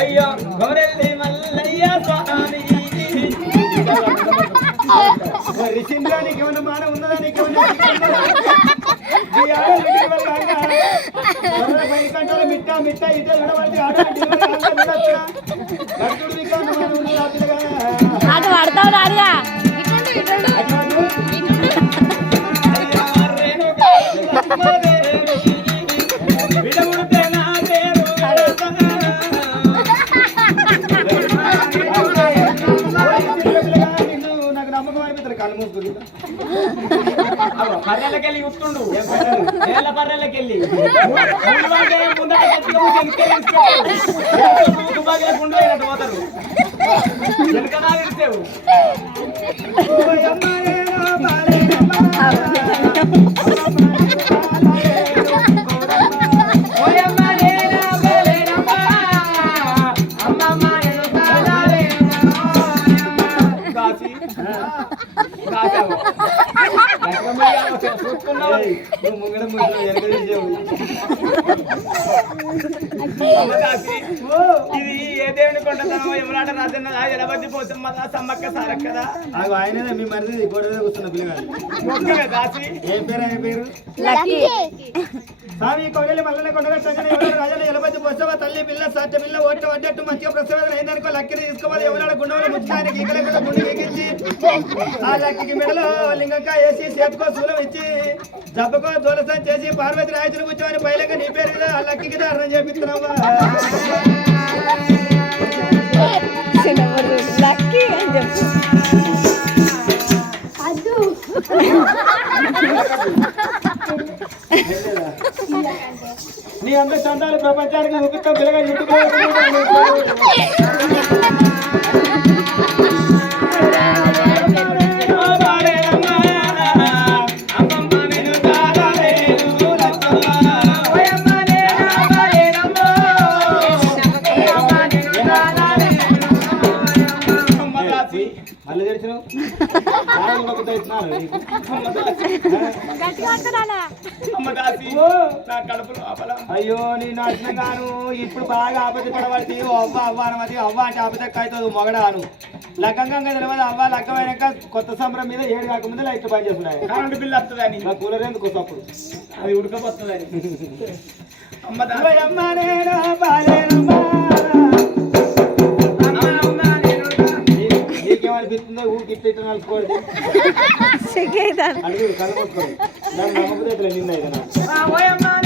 అయ్యో గౌరెల్లి మల్లయ్య స్వామి. రిషింద్రా నీకు? ఉన్నదా? నీకు ఏమన్నా ఈ ఆడలు ఇంటికి విడబడితే ఆడలు పర్రెలకెళ్ళి చూస్తుండు నేల పర్రెలకెళ్ళి. ముందర గుండు అయినట్టు పోతారు. వెనక ఇది ఏ దేవుని కొండతనం ఎమరాట రాజన్న ఎలబద్ది పోసమ్మ సమ్మక్క సారక్క కదా నాకు ఆయననే మీ మరిది గోడ మీద కూర్చున్న పిల్లగాడు ఏం పేరు? ఆయన పేరు లక్కీ. స్వామి కొడలి మల్లన కొండగా సంగతి ఎవరు రాజన ఎలబద్ది పొచ్చవ తల్లి పిల్ల సత్య పిల్ల ఓట్ల వడ్డట్టు మంచిగా ప్రసవేదన అయిందనుకో లక్కిని తీసుకోవాలి. ఎవరాడ గుండెలో ముచ్చాయన గీకల కూడా గుండె ఎక్కించి ఆ లక్కికి మెడలో లింగంకా వేసి చేతుకో శూలం ఇచ్చి జబ్బకో దోలసం చేసి పార్వతి రాయచులు కూర్చొని పైలంగా నీ పేరు మీద ఆ లక్కికి దారుణం చేపిస్తున్నావా? లక్కీ అని చెప్పు. నీ అంత చందాలు ప్రపంచానికి చూపిస్తాం పిల్లగా నా అయ్యో నీ నచ్చిన గాను ఇప్పుడు బాగా ఆపతి పడబడి అవ్వ అవ్వ అనమది అవ్వ అంటే ఆపతి అవుతుంది మొగడాను లగ్గంగా తెలియదు అవ్వ లగ్గమైనాక కొత్త సంబరం మీద ఏడు కాకముందే లైట్లు బంద్ చేస్తున్నాయి. కరెంటు బిల్లు వస్తుందని. నా కూలర్ ఎందుకు తప్పుడు అది ఉడకపోతుందని. అమ్మ అమ్మ నేను బాలేనమ్మా. నీకేమనిపిస్తుందో ఊరికి ఇట్లా ఇట్లా అడుగు దాన్ని. నమ్మకం నిన్న అయితే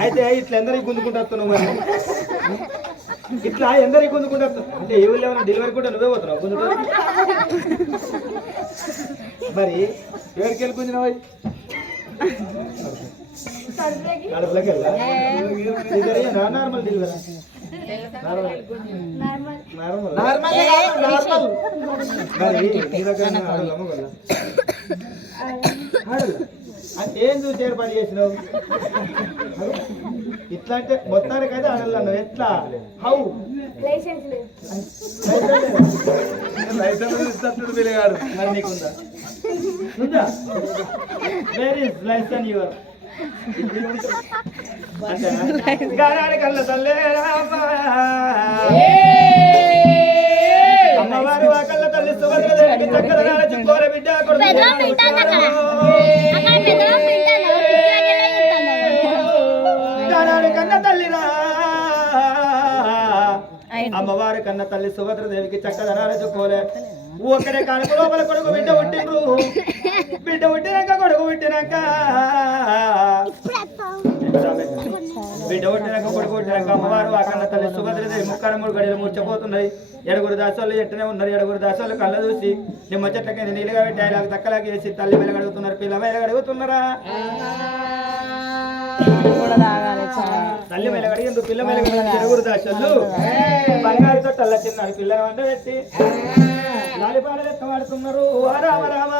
అయితే ఇట్లా ఎందరికి గుంజుకుంటూ వస్తున్నావు మరి. ఇట్లా ఎందరికి గుంజుకుంటూ అంటే ఏ ఊళ్ళో డెలివరీ కూడా నువ్వే పోతున్నావు గుంజుకోవడానికి మరి ఎవరికి వెళ్ళి గుంజినావు నార్మల్ డెలివరీ అంటే ఏం చూసి ఏర్పాటు చేసినావు ఇట్లా అంటే మొత్తానికైతే అడగలను నువ్వు ఎట్లా హౌ లైసెన్స్ లేదు లైసెన్స్ ఇస్తున్నట్టు పిల్లగాడు మరి నీకుందా ఉందా వేర్ ఇస్ లైసెన్స్ యువర్ కళ్ళ తల్లే. అమ్మవారు ఆ కళ్ళ తల్లి కోర బిడ్డ కొడుకు అమ్మవారి కన్న తల్లి సుభద్రదేవికి చక్కదనాల చెప్పుకోలే ఒక్కడే కనుక లోపల కొడుకు బిడ్డ పుట్టిండ్రు. బిడ్డ పుట్టినాక కొడుకు పుట్టినాక. బిడ్డ పుట్టినాక కొడుకు పుట్టినాక అమ్మవారు ఆ కన్న తల్లి సుభద్రదేవి ముక్కర మూడు గడియలు ముడిచిపోతున్నాయి ఎడుగురు దాసాలు ఎట్టనే ఉన్నారు. ఎడుగురు దాసాలు కళ్ళ చూసి నిమ్మ చెట్ల కింద నీళ్ళుగా పెట్టి ఆయన తక్కలాగా వేసి తల్లి వెలగడుగుతున్నారు పిల్ల వెలగడుగుతున్నారా తల్లి మీద కడిగిండు పిల్ల మీద కడిగిండు ఎడుగురు దాసలు బంగారు తొట్టల్ల చిన్నారు పిల్లని వంట పెట్టి లాలిపాడలు ఎక్క వాడుతున్నారు. ఓ రామ రామ.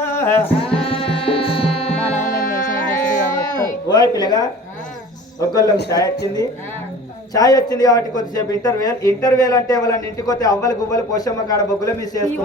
ఓయ్ పిల్లగా ఒక్కళ్ళకి ఛాయ్ వచ్చింది. ఛాయ్ వచ్చింది కాబట్టి కొద్దిసేపు ఇంటర్వేల్ ఇంటర్వేల్ అంటే వాళ్ళని ఇంటికి వస్తే అవ్వలు గువ్వలు పోషమ్మ కాడ బొగ్గుల మీద చేసుకున్నారు